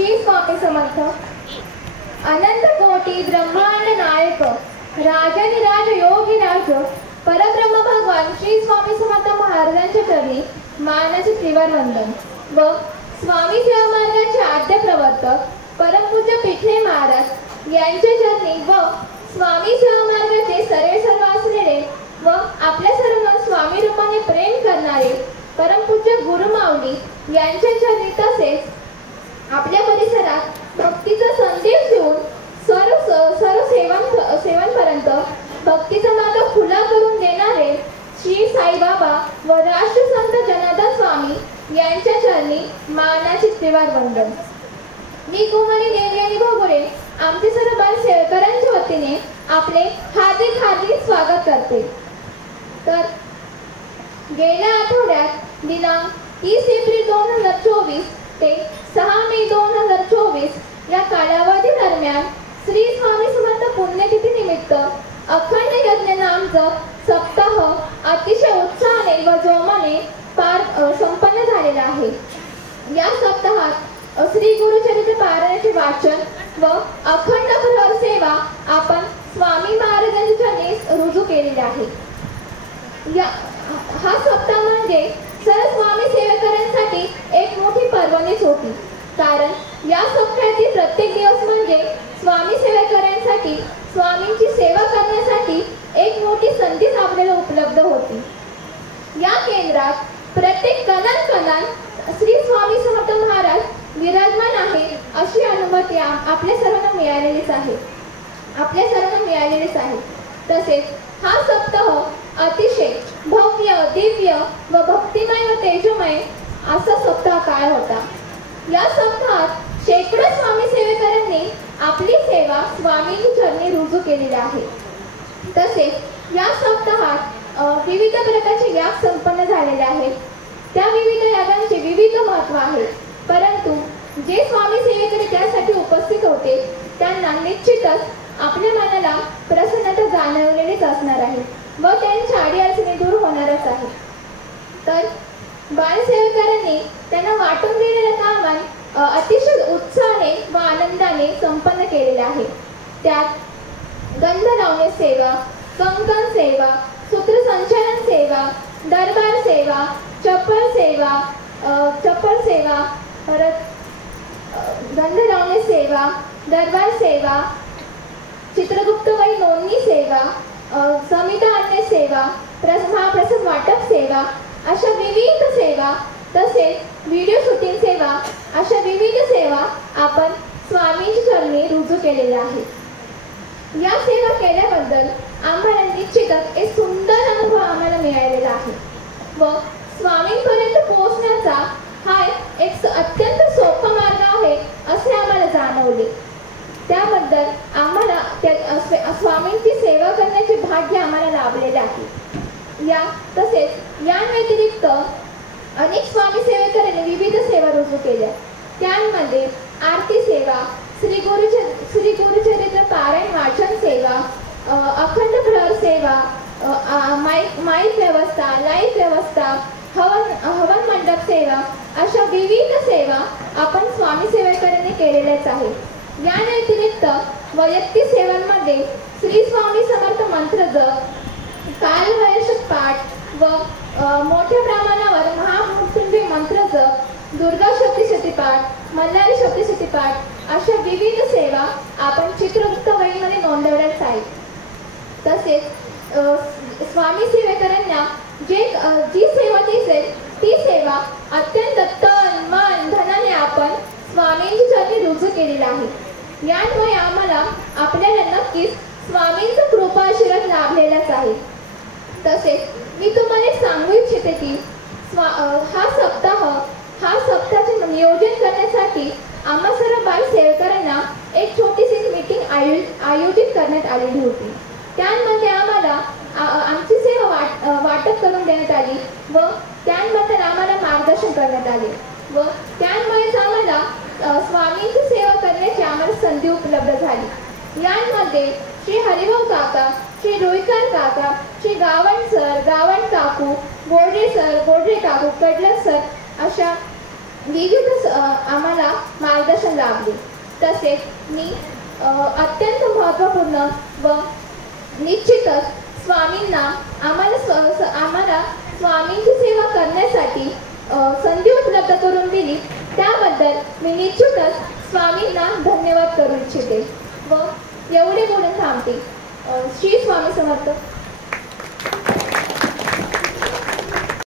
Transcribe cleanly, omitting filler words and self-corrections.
श्री स्वामी समर्थ. अनंत कोटी ब्रह्मांड नायक राजाधिराज योगीराज परब्रह्म भगवान श्री स्वामी समर्थ महाराजांच्या चरणी मानाचे त्रिवार वंदन व स्वामी सेवा मार्गाचे आद्य प्रवर्तक परमपूज्य पिठले महाराज यांच्या चरणी व स्वामी सेवा मार्गाचे सर्व असलेले व आपल्या सर्वांना स्वामी रूपाने प्रेम करणारे परमपूज्य गुरुमाऊली यांच्या चरणी तसेच आपल्या परिसरात भक्तीचा संदेश देऊन सर्व सेवांपर्यंत भक्तीचा मार्ग खुला करून देणारे श्री साईबाबा व राष्ट्रसंत जनार्दन स्वामी यांच्या चरणी मानाचे त्रिवार वंदन. मी कुमारी देवयानी भोगुरे आमचे सर्व बालसेवकांच्या वतीने आपले हार्दिक स्वागत करते. तर गेल्या आठवड्यात दिनांक 30 एप्रिल 2024 ते 6 मे 2024 या कालावधी दरम्यान श्री स्वामी समर्थ पुण्यतिथी निमित्त अखंड यज्ञ नाम जप सप्ताह अतिशय उत्साहाने व जोमाने संपन्न झालेला आहे. या सप्ताहात श्री गुरुचरित्र पारायणाचे वाचन व अखंड प्रहर सेवा आपण स्वामी महाराजांच्या चरणी रुजू केलेले आहे. हा सप्ताह म्हणजे सर्व स्वामी सेवेकरांसाठी एक मोठी पर्वणीच होती, कारण या सप्ताहातील प्रत्येक दिवस म्हणजे स्वामी सेवेकरांसाठी स्वामींची सेवा करण्यासाठी एक मोठी संधी आपल्याला उपलब्ध होती. या केंद्रात प्रत्येक कणात श्री स्वामी समर्थ महाराज विराजमान आहे अशी अनुभूती आपल्या सर्वांना मिळालेलीच आहे. तसेच हा सप्ताह अतिशय भव्य दिव्य व भक्तिमय व तेजोमय असा सप्ताह काळ होता. या सप्ताहात शेकडो स्वामी सेवेकरांनी आपली सेवा स्वामींच्या चरणी रुजू केलेली आहे. तसेच या सप्ताहात विविध प्रकारचे याग संपन्न झालेले आहेत. त्या विविध यागांचे विविध महत्त्व आहे, परंतु जे स्वामी सेवेकरी त्यासाठी उपस्थित होते त्यांना निश्चितच आपल्या मनाला प्रसन्नता जाणवलेलीच असणार आहे व त्यांच्या अडीअडचणी दूर होणारच आहे. तर बालसेवकांनी त्यांना वाटून दिलेल्या कामात अतिशय उत्साहाने व आनंदाने संपन्न केलेले आहे. त्यात गंध लावणे सेवा, कंकण सेवा, सूत्रसंचालन सेवा, दरबार सेवा, चप्पल सेवा, परत गंध लावणे सेवा, दरबार सेवा, चित्रगुप्त वही नोंदणी सेवा, संहिता आणणे सेवा, महाप्रसाद वाटप सेवा अशा विविध सेवा, तसेच व्हिडिओ शूटिंग सेवा अशा विविध सेवा आपण स्वामींच्या चरणी रुजू केलेल्या आहेत. या सेवा केल्याबद्दल आम्हाला निश्चितच एक सुंदर अनुभव आम्हाला मिळालेला आहे व स्वामींपर्यंत पोहोचण्याचा हा एक अत्यंत सोपा मार्ग आहे असे आम्हाला जाणवले. त्याबद्दल आम्हाला स्वामींची सेवा करण्याचे भाग्य आम्हाला लाभलेले आहे. तसेच या व्यतिरिक्त अनेक स्वामी सेवेकरांनी विविध सेवा रुजू केल्या. त्यांमध्ये आरती सेवा, श्री गुरुचरित्र पारायण वाचन सेवा, अखंड प्रहर सेवा, माईक व्यवस्था, लाईव्ह व्यवस्था, हवन मंडप सेवा अशा विविध सेवा आपण स्वामी सेवेकरांनी केलेल्याच आहेत. या व्यतिरिक्त वैयक्तिक सेवांमध्ये श्री स्वामी समर्थ मंत्र जप, कालवैशक पाठ व मोठ्या प्रमाणावर महामृत्युंजय मंत्र जप, दुर्गा सप्तशती पाठ, मल्हारी सप्तशती पाठ अशा विविध सेवा आपण चित्रगुप्त वहीमध्ये नोंदवल्याच आहेत. तसेच स्वामी सेवेकरांना जी सेवा दिसेल ती सेवा अत्यंत तन मन धनाने आपण स्वामींची चरणी रुजू केलेली आहे. यामुळे आम्हाला आपल्याला नक्कीच स्वामींचा कृपा आशीर्वाद लाभलेलाच आहे. तसेच मी तुम्हाला एक सांगू इच्छिते की हा सप्ताहाचे नियोजन करण्यासाठी आम्हा सर्व बालसेवकांना एक छोटीशी मीटिंग आयोजित करण्यात आलेली होती. त्यामध्ये आम्हाला आमची सेवा वाटप करून देण्यात आली व त्याबद्दल आम्हाला मार्गदर्शन करण्यात आले व त्यामुळेच आम्हाला स्वामींची सेवा करण्याची आम्हाला संधी उपलब्ध झाली. यांमध्ये श्री हरिभाऊ काका, श्री रुईकर काका, श्री गावण सर, गावण काकू, गोडरे सर, गोडरे काकू, कडलक सर अशा विविध आम्हाला मार्गदर्शन लाभले. तसेच मी अत्यंत महत्त्वपूर्ण व निश्चितच स्वामींना आम्हाला स्वामींची सेवा करण्यासाठी संधी उपलब्ध करून दिली. त्याबद्दल मी निश्चितच स्वामींना धन्यवाद करू इच्छिते व एवढे बोलून थांबते. श्री स्वामी समर्थ.